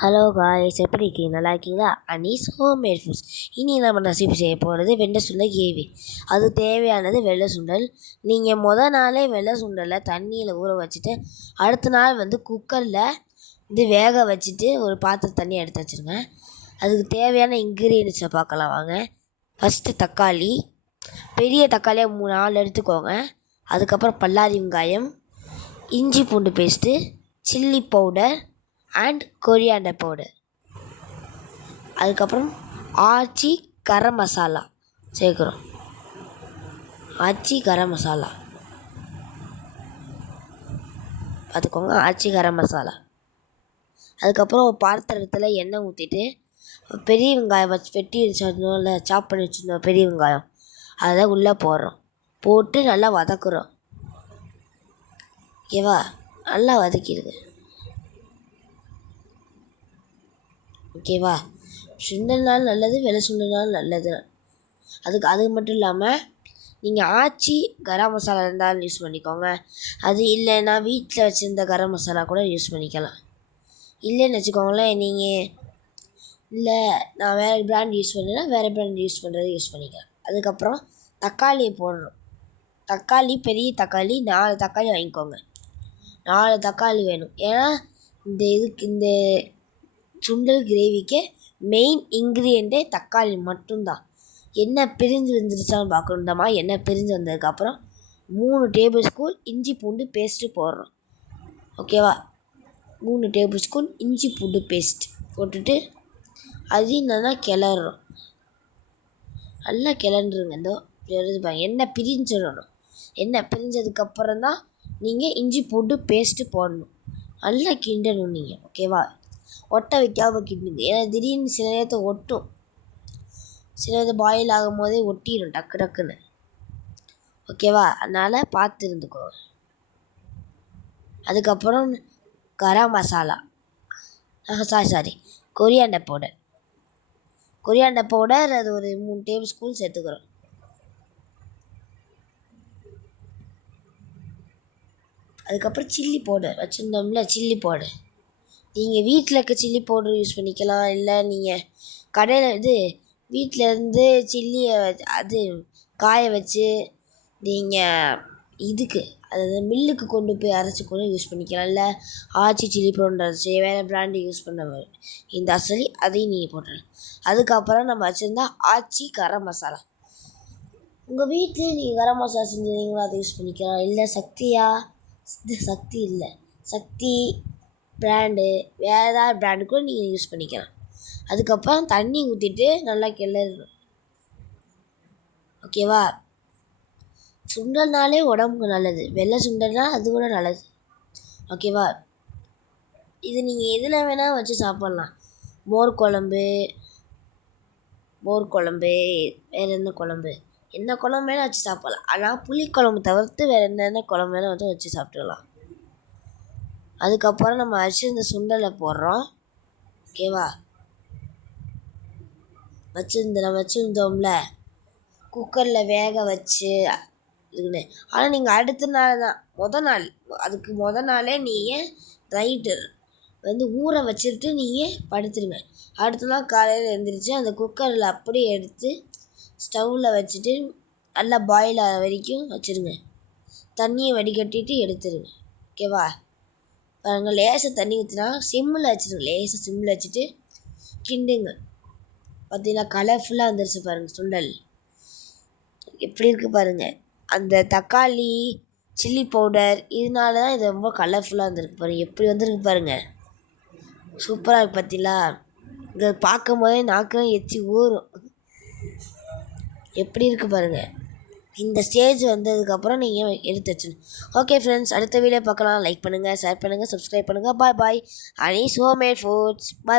Hello guys எப்படி இருக்கீங்க நல்லா இருக்கீங்களா அனீஸ் ஹோம்மேட் ஃபுட்ஸ். இனி நம்ம ரசிப்பு செய்ய போகிறது வெண்டை சுண்டல் கேவி அது தேவையானது வெள்ளை சுண்டல். நீங்கள் மொதல் நாளே வெள்ளை சுண்டலை தண்ணியில் ஊற வச்சுட்டு அடுத்த நாள் வந்து குக்கரில் இது வேக வச்சுட்டு ஒரு பாத்திரம் தண்ணி எடுத்து வச்சுருங்க. அதுக்கு தேவையான இன்க்ரீடியன்ஸை பார்க்கலாம் வாங்க. ஃபஸ்ட்டு தக்காளி. பெரிய தக்காளியாக மூணு நாள் எடுத்துக்கோங்க. அதுக்கப்புறம் பல்லாரி வெங்காயம் இஞ்சி பூண்டு paste chilli powder and coriander powder அதுக்கப்புறம் ஆச்சி கரம் மசாலா சேர்க்குறோம். ஆச்சி கரம் மசாலா. பார்த்துக்கோங்க ஆச்சி கரம் மசாலா. அதுக்கப்புறம் ஒரு பாத்திரத்தில் எண்ணெய் ஊற்றிட்டு பெரிய வெங்காயம் வச்சு வெட்டி வச்சிருந்தோம் இல்லை சாப் பண்ணி வச்சுருந்தோம் பெரிய வெங்காயம். அதை உள்ளே போடுறோம். போட்டு நல்லா வதக்குறோம். ஓகேவா? நல்லா வதக்கிடுங்க. ஓகேவா? சுண்டல்னாலும் நல்லது வெள்ளை சுண்டல்னாலும் நல்லது. அதுக்கு அது மட்டும் இல்லாமல் நீங்கள் ஆச்சி கரம் மசாலா இருந்தாலும் யூஸ் பண்ணிக்கோங்க. அது இல்லைன்னா வீட்டில் வச்சுருந்த கரம் மசாலா கூட யூஸ் பண்ணிக்கலாம். இல்லைன்னு வச்சுக்கோங்களேன் நீங்கள் இல்லை நான் வேறு பிராண்ட் யூஸ் பண்ணுறேன்னா வேறு பிராண்ட் யூஸ் பண்ணுறது யூஸ் பண்ணிக்கலாம். அதுக்கப்புறம் தக்காளியை போடுறோம் தக்காளி பெரிய தக்காளி நாலு தக்காளி வாங்கிக்கோங்க. நாலு தக்காளி வேணும். ஏன்னா இந்த இதுக்கு இந்த சுண்டல் கிரேவிக்கு மெயின் இன்க்ரீடியண்ட்டே தக்காளி மட்டும்தான். எண்ணெய் பிரிஞ்சு வந்துருச்சான்னு பார்க்கணும் இந்த எண்ணெய் பிரிஞ்சு வந்ததுக்கப்புறம் மூணு டேபிள் ஸ்பூன் இஞ்சி பூண்டு பேஸ்ட்டு போடுறோம். ஓகேவா மூணு டேபிள் ஸ்பூன் இஞ்சி பூண்டு பேஸ்ட் போட்டுட்டு அதையும் நல்லா கிளறோம் நல்லா கிளண்டுருங்க இந்த எண்ணெய் பிரிஞ்சிடணும். எண்ணெய் பிரிஞ்சதுக்கப்புறம் தான் நீங்கள் இஞ்சி பூண்டு பேஸ்ட்டு போடணும். நல்லா கிண்டணும் நீங்கள் ஓகேவா ஒட்ட வைக்காமல் கிண்டுங்க. ஏன்னா திடீர்னு சில நேரத்தை ஒட்டும். சில நேரத்தில் பாயில் ஆகும் போதே ஒட்டிடும் டக்கு டக்குன்னு. ஓகேவா அதனால் பார்த்து இருந்துக்கோங்க அதுக்கப்புறம் garam masala. Sorry sorry coriander powder. Coriander powder அது ஒரு மூணு டேபிள் ஸ்பூன் சேர்த்துக்கிறோம். அதுக்கப்புறம் சில்லி பவுடர் வச்சுருந்தோம்ல சில்லி பவுடர் நீங்கள் வீட்டில் இருக்க சில்லி பவுடர் யூஸ் பண்ணிக்கலாம். இல்லை நீங்கள் கடையில் இது வீட்டில் இருந்து சில்லியை அது காய வச்சு நீங்கள் இதுக்கு அதாவது மில்லுக்கு கொண்டு போய் அரைச்சி கூட யூஸ் பண்ணிக்கலாம். இல்லை ஆச்சி சில்லி பவுடர் அரைச்சி வேறு பிராண்டு யூஸ் பண்ண இந்த அசலி அதையும் நீங்கள் போட்டுடலாம் அதுக்கப்புறம் நம்ம வச்சுருந்தா ஆச்சி கரம் மசாலா. உங்கள் வீட்டிலே நீங்கள் கரம் மசாலா செஞ்சுருந்தீங்களா அதை யூஸ் பண்ணிக்கலாம். இல்லை சக்தியா? இது சக்தி இல்லை. சக்தி பிராண்டு வேறு ஏதாவது பிராண்டு கூட நீங்கள் யூஸ் பண்ணிக்கலாம். அதுக்கப்புறம் தண்ணி ஊற்றிட்டு நல்லா கிளறணும். ஓகேவா சுண்டல்னாலே உடம்புக்கு நல்லது. வெள்ளை சுண்டல்னால் அது கூட நல்லது. ஓகேவா இது நீங்கள் எதில் வேணால் வச்சு சாப்பிட்லாம். மோர் குழம்பு மோர் குழம்பு வேறு என்ன குழம்பு? என்ன குழம்பு வேணால் வச்சு சாப்பிட்லாம். ஆனால் புளிக்குழம்பு தவிர்த்து வேறு என்னென்ன குழம்பு வேணால் வந்து வச்சு சாப்பிட்டுக்கலாம். அதுக்கப்புறம் நம்ம அரிசிருந்த சுண்டலை போடுறோம். ஓகேவா வச்சுருந்த நம்ம வச்சுருந்தோம்ல? குக்கரில் வேக வச்சு இதுன்னு ஆனால் நீங்கள் அடுத்த நாள் தான். மொதல் நாள் அதுக்கு மொதல் நாளே நீங்கள் நைட்டு வந்து ஊற வச்சுட்டு நீங்கள் படுத்துருங்க. அடுத்த நாள் காலையில் எழுந்திரிச்சு அந்த குக்கரில் அப்படியே எடுத்து ஸ்டவ்வில் வச்சுட்டு நல்லா பாயில் ஆகிற வரைக்கும் வச்சுருங்க. தண்ணியை வடிகட்டிட்டு எடுத்துருங்க. ஓகேவா பாருங்கள் லேசாக தண்ணி ஊற்றினா சிம்மில் வச்சுருங்க. லேசாக சிம்மில் வச்சுட்டு கிண்டுங்க. பார்த்தீங்கன்னா கலர்ஃபுல்லாக வந்துருச்சு பாருங்கள் சுண்டல். எப்படி இருக்குது பாருங்கள் அந்த தக்காளி சில்லி பவுடர் இதனால தான் இது ரொம்ப கலர்ஃபுல்லாக வந்துருக்கு பாருங்கள் எப்படி வந்துருக்கு பாருங்கள் சூப்பராக இருக்குது பார்த்தீங்களா? இதை பார்க்கும் போதே நாக்கெல்லாம் எச்சி ஊறும். எப்படி இருக்குது பாருங்கள் இந்த ஸ்டேஜ் வந்ததுக்கப்புறம் நீங்கள் எடுத்து வச்சிடணும். ஓகே ஃப்ரெண்ட்ஸ் அடுத்த வீடியோ பார்க்கலாம். லைக் பண்ணுங்கள் ஷேர் பண்ணுங்கள் சப்ஸ்கிரைப் பண்ணுங்கள் bye bye Anees homemade foods bye